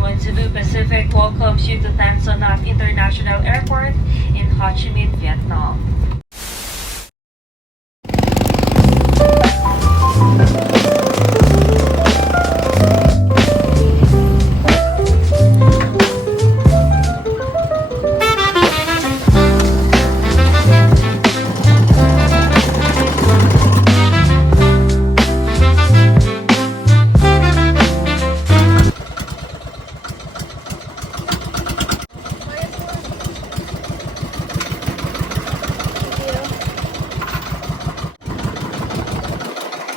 everyone. Cebu Pacific welcomes you to Tan Son Nhat International Airport in Ho Chi Minh, Vietnam.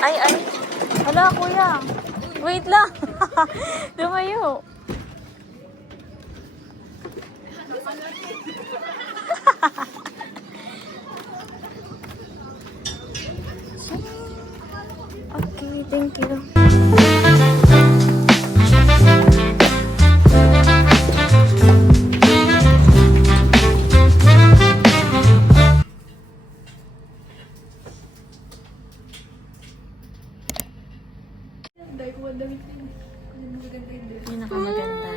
Ay. Hala, kuya. Wait lang. Lumayo. Okay, thank you. Pinakamaganda.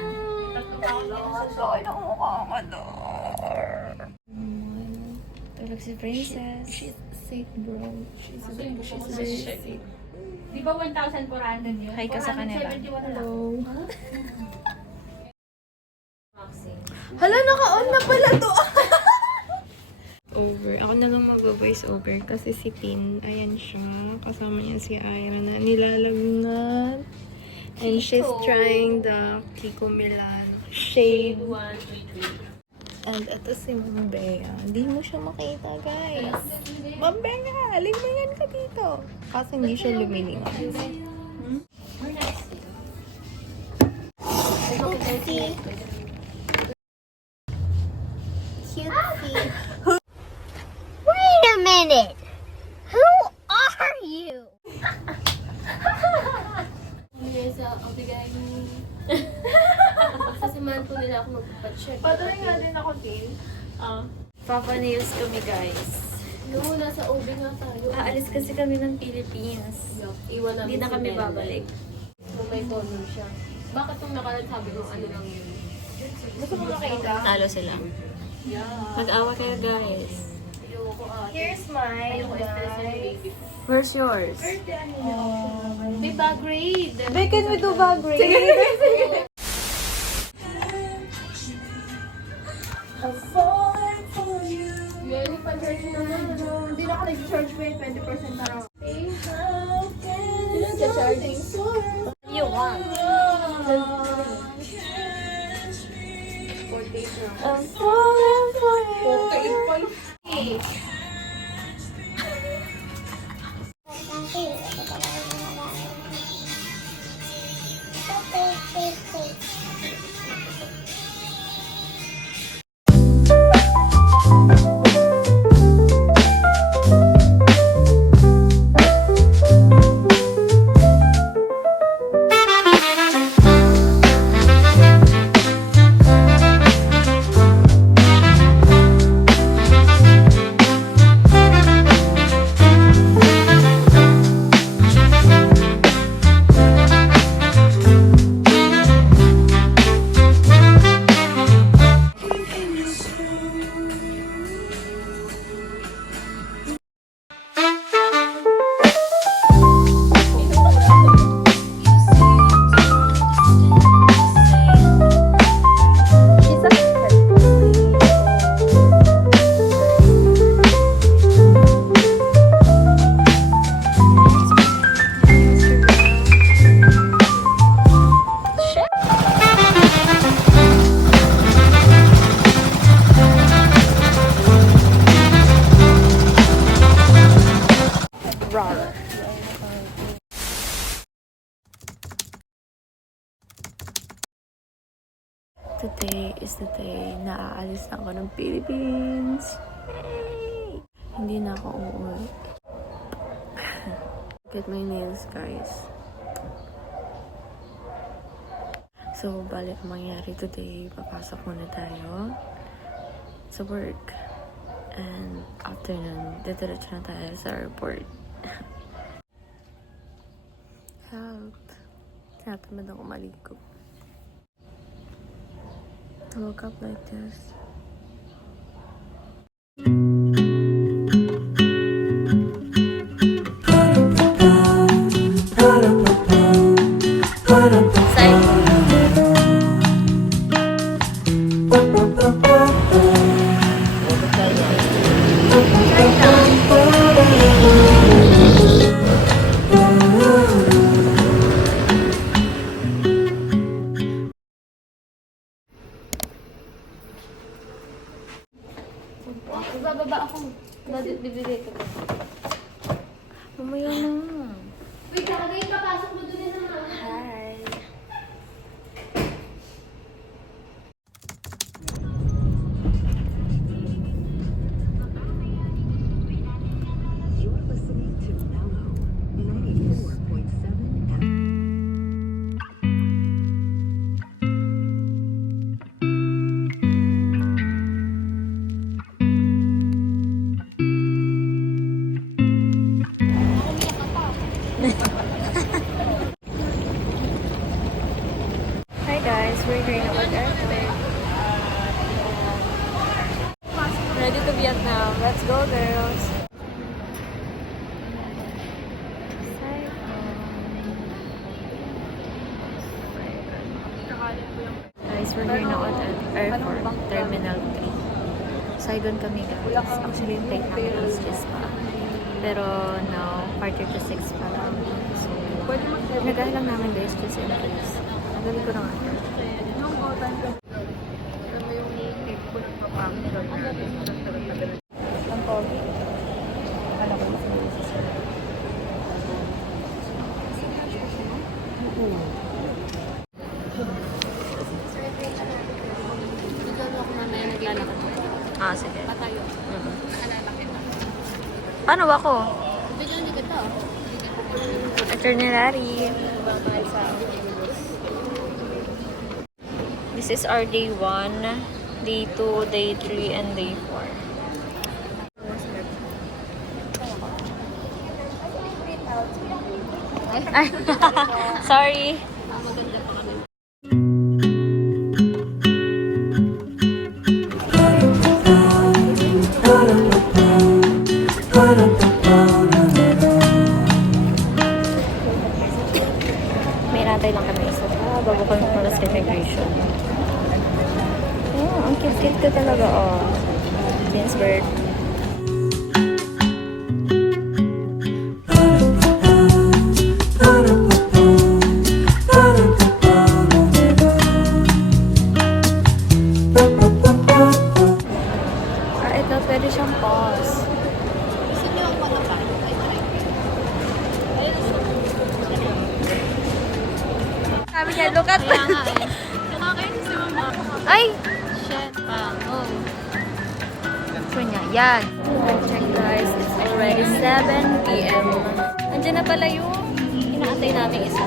Tulog si Princess. She's sick, bro. She's very sick. Di ba 1,400 yun? Hi ka sa kanila. 471 lang. Hala, naka-on na pala to. Over. Ako na lang mag-voice over kasi si Tin, ayan siya. Kasama niya si Ira na nilalagnat. And she's trying the Kiko Milan shade. 133. And ito si Mambea. Hindi mo siya makita, guys. Mambea, lingayan ka dito. Kasi hindi siya lumilingon. Wait a minute! Who are you? Yes, ang bigay ni... Sasimahan po nila ako magpapacheck. Patry nga din ako, Tin. Papa nails kami, guys. No, nasa OB nga tayo. Aalis kasi kami ng Philippines. Iwan namin Hindi na si kami Mel. babalik. So, may color siya. Bakit nung nakaraan sabi mo ano lang yun? Gusto mo makita? Talo sila. Mag-awa kayo, guys. Ayoko Here's mine, Ayoko stress yung guys. baby. Where's yours? May bag grade. Babe, can we do bag raid? Sige. Yun, yung pan-charge na lang. Hindi na ako nag-charge pa 20% na raw. Sino charging? You want? 4 days na. I'm falling for you. Hey, Today is the day na aalis na ako ng Philippines. Yay! Hindi na ako uuwi. Look at my nails, guys. So, bali ang mangyari today, papasok muna tayo sa work. And after nun, didiretso na tayo sa airport. Help. Tinatamad ako maligo. to look up like this. Bababa ako. Bibigay ko. Mamaya na. Wait, nakagay papasok mo doon na. Hi. You're listening to Mellow 94.7 Hi guys, we're here now at airport. Ready to Vietnam. Let's go, girls. Guys, we're here now at airport, Terminal 3. Saigon kami guys. Actually, yung flight namin was 6 pa. Pero now, quarter to 6 pa lang. So, nagahe lang namin guys just in case. Nagali ko na nga. Ang pogi. Ano ko mas nag-isip. Siguro ako mamaya naglalakad. Ah, sige. Patayo. Naalala kita. Paano ba ako? Bigyan hindi kita. Itinerary. This is our day 1, day 2, day 3, and day 4. Ay, sorry. Maganda pa kami. May natay lang kami isa pa bago kami muna sa immigration. Oh, ang cute-cute ko talaga, oh. Since birth. Ah, ito, pwede siyang pause. Sabi niya, look at Kaya nga eh. Nakakainis si mama. Ay! Shit. Oh. So niya, yan. Check guys, it's already 7 p.m. Andiyan na pala yung inaantay namin isa.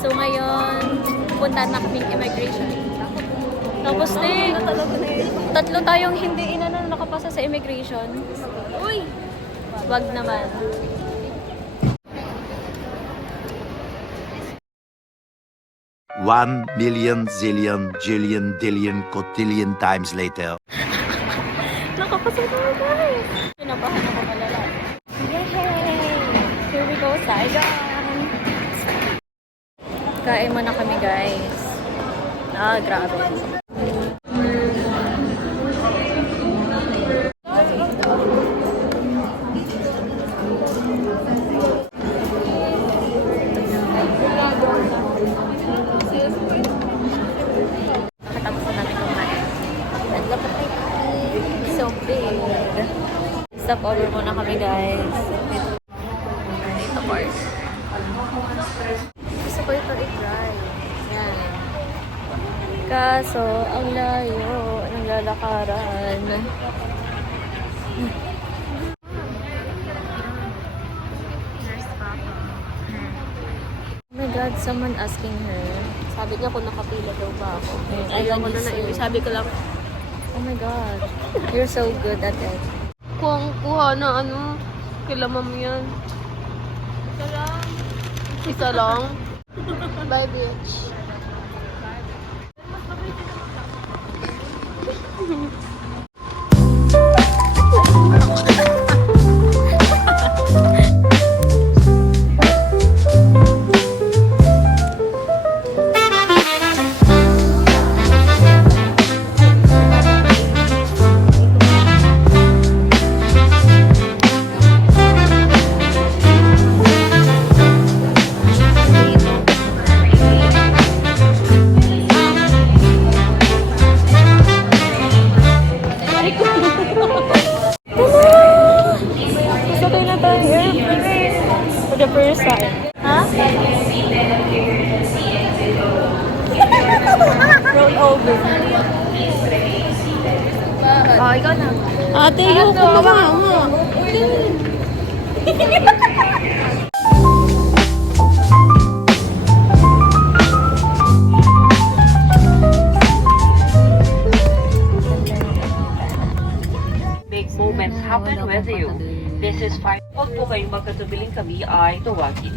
So ngayon, punta na kaming immigration. Tapos din, tatlo tayong hindi nakapasa sa immigration. Uy! Wag naman. One million, zillion, jillion, dillion, cotillion times later. Nakapasa na guys! Pinabahan ako malala. Yay! Here we go, Saigon! Kain mo na kami guys. Ah, grabe. Nakatapos na namin kumain. And look at my teeth. So big. Stop over muna kami guys. Dito park. Gusto ko ito i-try. Yan. Kaso, ang layo ng lalakaran. Oh my God, someone asking her. Sabi niya kung nakapila daw ba ako. Ayaw Ayaw ko na na. Sabi ko lang, Oh my God, you're so good at it. kuha na ano, kila ma'am yan. Isa lang. Bye, bitch. Robin. Oh, ikaw na. Ate, yung kumama mo. Make moments happen with you. This is fine. Huwag po kayong magkatubiling kami ay tawagin.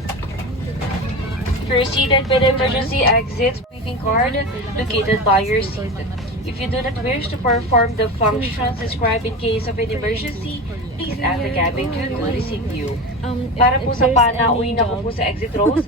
Proceeded by the emergency exits greeting card located by your seat. If you do not wish to perform the functions described in case of an emergency, please ask the cabin crew to receive you. Para po sa panauwi na po sa exit rows,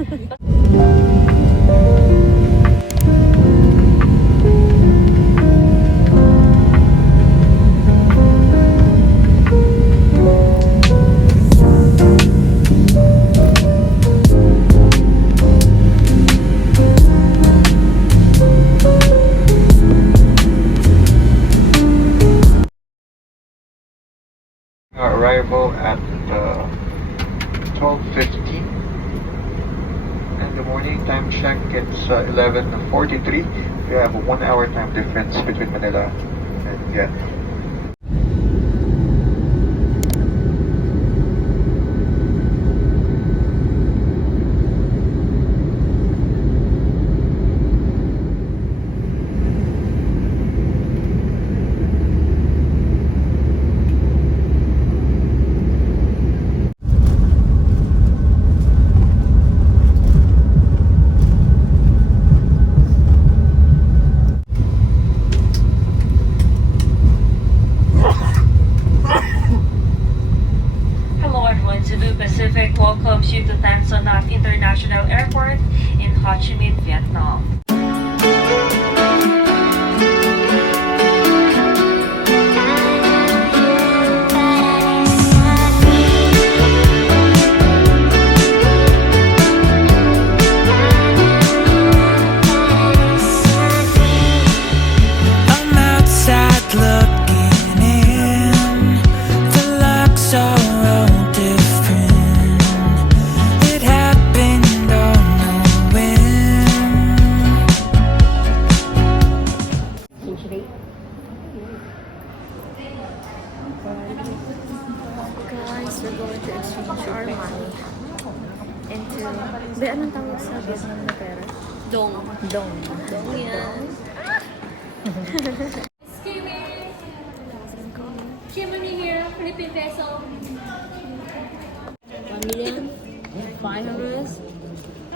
Arrival at 12:15 in the morning. Time check, it's 11:43. We have a 1 hour time difference between Manila and Vietnam. hello everyone, Cebu Pacific welcomes you to Tan Son Nhat International Airport in Ho Chi Minh, Vietnam. I'm outside looking in. The looks are all different. It happened on a whim. Guys, we're going to exchange our money into... Be, anong tawag sa Vietnam na pera? Dong. Dong. Dong yan. Kimmy here, Philippine peso. 1,000,000, 500,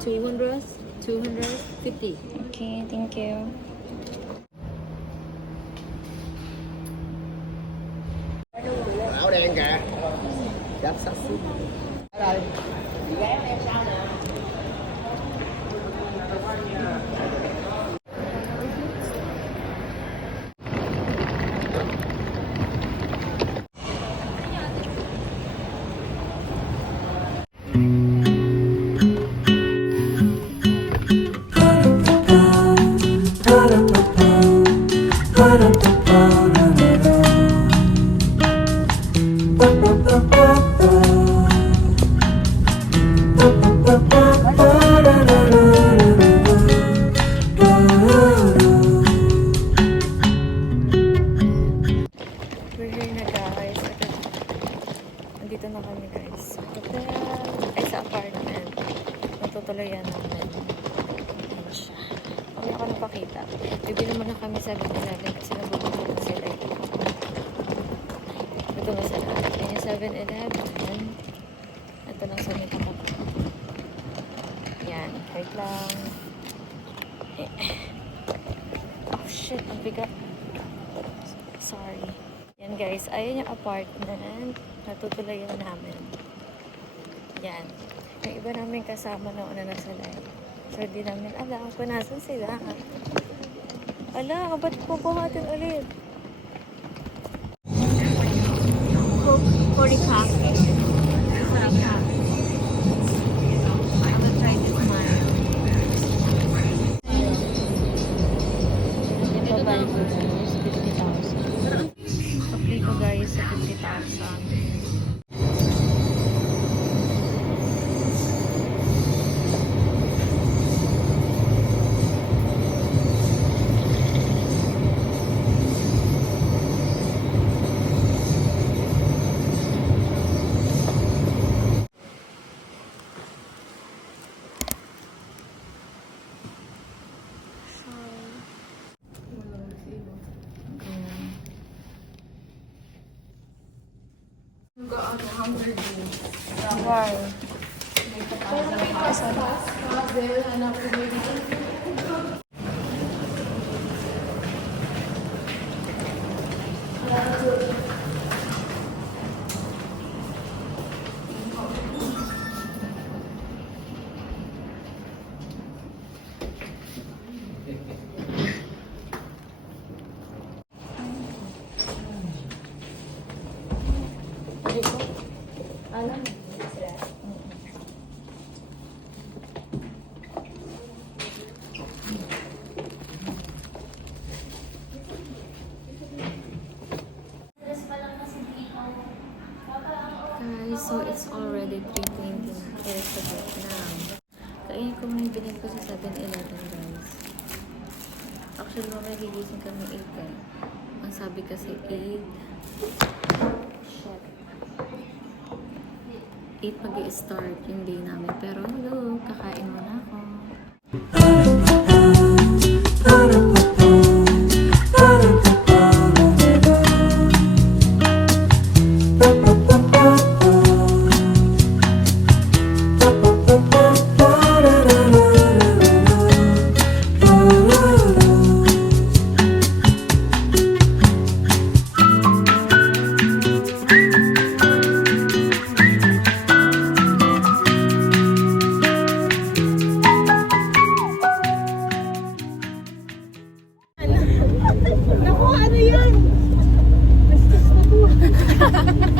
200, 250. Okay, thank you. Áo đen kìa. Rất sắc xí. Đây. We're here na guys. Nandito na kami guys. Sa hotel. Ay, sa apartment. Natutuloyan namin. Ayan siya. Kami ako napakita. Bibili naman na kami sa 7-Eleven kasi nabubuto na sila. Ito na sila. Ayan yung 7-Eleven. Ito lang sa may tapat. Yan. Wait lang. Oh shit. Ang bigat. Sorry. Yan guys, ayun yung apartment. Natutulayan namin. Yan. Yung iba namin kasama na una na sila. So, di namin alam kung nasan sila. Ala, ba't pupuhatin ulit? Coke 40 pack. Sarap ka. I will try this one. Ito ba yung 50,000? Apply ko guys sa 50,000. Why? Guys, so it's already 3:20 na. Here sa Vietnam. Kainin ko muna yung binili ko sa 7-Eleven, guys. Actually, mamaya gigising kami 8 eh. Ang sabi kasi 8. Shit. 8 mag-i-start yung day namin. Pero hello, kakain muna ako. Naku, ano yan? Bastos na po.